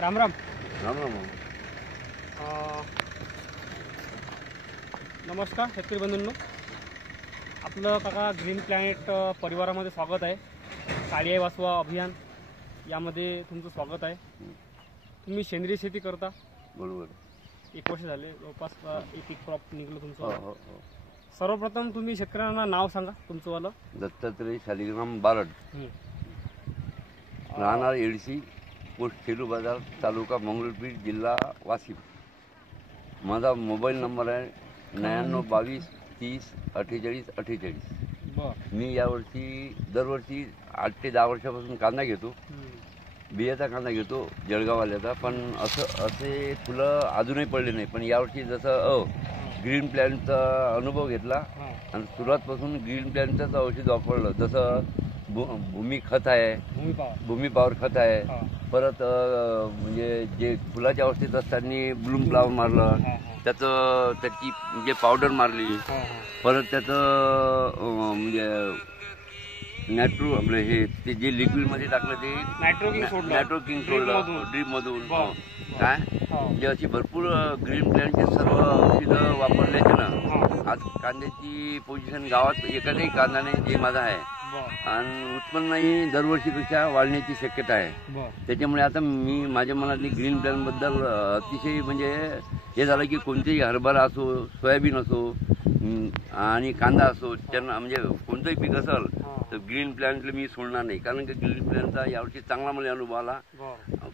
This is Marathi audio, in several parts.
राम राम राम राम. नमस्कार शेतकरी बंधूंनो, आपलं काका ग्रीन प्लॅनेट परिवारामध्ये स्वागत आहे. काळी वाचवा अभियान यामध्ये तुमचं स्वागत आहे. तुम्ही सेंद्रिय शेती करता बरोबर. 1 वर्ष झाले जवळपास. एक क्रॉप निघलं तुमचं. हो हो हो. सर्वप्रथम तुम्ही शेतकऱ्यांना नाव सांगा तुमचं वालं. दत्तात्रय शालिग्राम बारड, राहणार एडशी, पोस्ट खेलू बाजार, तालुका मंगरुळपीर, जिल्हा वाशिम. माझा मोबाईल नंबर आहे 99 22 30 48 48. बरं. मी यावर्षी दरवर्षी 8 ते 10 वर्षापासून कांदा घेतो. बियाचा कांदा घेतो जळगाववाल्याचा. पण असे फुलं अजूनही पडले नाही. पण यावर्षी जसं ग्रीन प्लॅनचा अनुभव घेतला आणि सुरुवातपासून ग्रीन प्लॅनचंच औषध वापरलं. जसं भूमी खत आहे, भूमी पॉवर खत आहे. परत म्हणजे जे फुलाच्या अवस्थेत असताना ब्लूम फ्लावर मारलं, त्याची म्हणजे पावडर मारली. परत त्याचं म्हणजे नॅट्रो आपलं हे ते जे लिक्विडमध्ये टाकलं ते नायट्रो किंग सोडलं ड्रीपमधून. काय म्हणजे अशी भरपूर ग्रीन प्लॅनचे सर्व औषधं वापरल्याचे ना आज कांद्याची पोझिशन गावात एखाद्याही कांद्याने जे माझा आहे आणि उत्पन्नही दरवर्षीपेक्षा वाढण्याची शक्यता आहे. त्याच्यामुळे आता मी माझ्या मनातली ग्रीन प्लॅनबद्दल अतिशय म्हणजे हे झालं की कोणतेही हरभरा असो, सोयाबीन असो आणि कांदा असो, त्यांना म्हणजे कोणतंही पीक असेल तर ग्रीन प्लॅनला मी सोडणार नाही. कारण की ग्रीन प्लॅनचा यावर्षी चांगला मला अनुभव आला.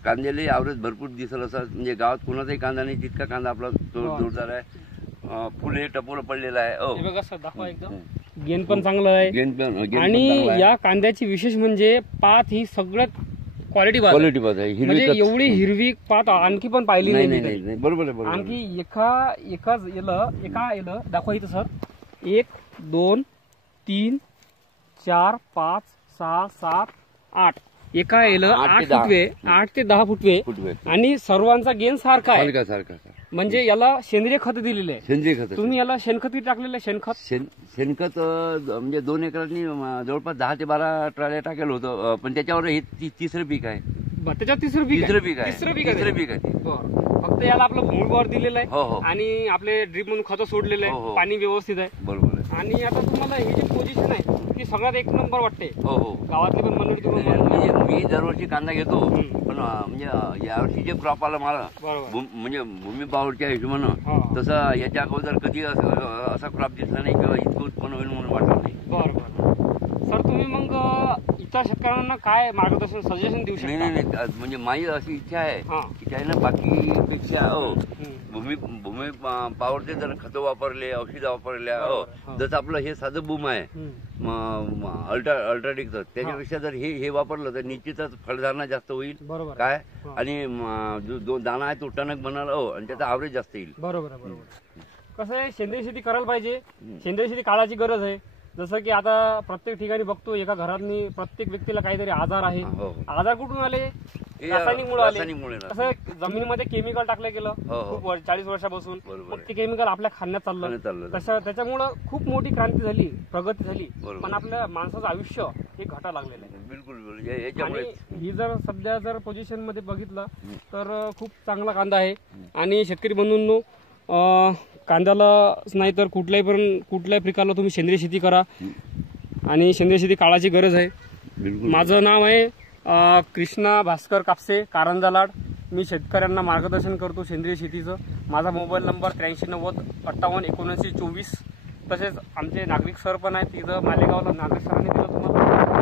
कांद्याला ॲव्हरेज भरपूर दिसल असं म्हणजे गावात कोणाचाही कांदा नाही तितका कांदा आपला जोरदार आहे. फुल हे टपोरं पडलेलं आहे. गेन पण चांगलं आहे. आणि या कांद्याची विशेष म्हणजे पात ही सगळ्यात क्वालिटी पात आहे. म्हणजे एवढी हिरवी पात आणखी पण पाहिली नाही. बरोबर आहे. आणखी एका येलं दाखवा इथं सर. 1 2 3 4 5 6 7 8 एका येलं 8 फुटवे, 8 ते 10 फुटवे. आणि सर्वांचा गेन सारखा आहे. म्हणजे याला सेंद्रिय खत दिलेले आहे. सेंद्रिय खत. तुम्ही याला शेणखत टाकलेलं आहे. शेणखत म्हणजे 2 एकरांनी जवळपास 10 ते 12 ट्रॉल्या टाकेलं होतं. पण त्याच्यावर हे तिसरं पीक आहे. त्याच्यात तिसरं पीक आहे. फक्त याला आपलं भूमीवर दिलेलं आहे आणि आपले ड्रीप म्हणून खत सोडलेलं आहे. पाणी व्यवस्थित आहे. बरोबर. आणि आता तुम्हाला ही जी पोझिशन आहे ती सगळ्यात 1 नंबर वाटते. गावातली पण मंडळी मी दरवर्षी कांदा घेतो. पण म्हणजे यावर्षी जे क्रॉप आला मला म्हणजे भूमी पॉवरच्या हिशोबानं तसं याच्या अगोदर कधी असा क्रॉप दिसला नाही किंवा इतकं उत्पन्न होईल म्हणून वाटत नाही. बरोबर सर. तुम्ही मग इतर शेतकऱ्यांना काय मार्गदर्शन सजेशन देऊ शकता? नाही म्हणजे माझी अशी इच्छा आहे ना बाकीपेक्षा भूमी पॉवरचे जर खतं वापरले, औषधं वापरल्या जसं आपलं हे साधं बूम आहे अल्ट्राटेकचं, त्याच्यापेक्षा जर हे वापरलं तर निश्चितच फळधारणा जास्त होईल. काय आणि जो दाना आहे तो टणक बनाल आणि त्याचा ॲव्हरेज जास्त येईल. बरोबर. कसं आहे, सेंद्रिय शेती करायला पाहिजे. सेंद्रिय शेती काळाची गरज आहे. जसं की आता प्रत्येक ठिकाणी बघतो एका घरातनी प्रत्येक व्यक्तीला काहीतरी आजार आहे. आजार कुठून आले? रासायनिकमुळे आले. कसं जमिनीमध्ये केमिकल टाकलं गेलं खूप 40 वर्षापासून. मग ते केमिकल आपल्या खाण्यात चाललं. त्याच्यामुळं खूप मोठी क्रांती झाली, प्रगती झाली. पण आपल्या माणसाचं आयुष्य हे घटा लागलेलं आहे. बिलकुल. आणि ही जर सध्या जर पोझिशन मध्ये बघितलं तर खूप चांगला कांदा आहे. आणि शेतकरी बंधूंनो, कांद्यालाच नाही तर कुठल्याही पिकाला तुम्ही सेंद्रिय शेती करा. आणि सेंद्रिय शेती काळाची गरज आहे. माझं नाव आहे कृष्णा भास्कर कापसे, कारंजा लाड. मी शेतकऱ्यांना मार्गदर्शन करतो सेंद्रिय शेतीचं. माझा मोबाईल नंबर 83 90 58 79 24. तसेच आमचे नागरिक सर पण आहेत. तिथं मालेगावला नागरिक सरांनी दिलं तुम्हाला.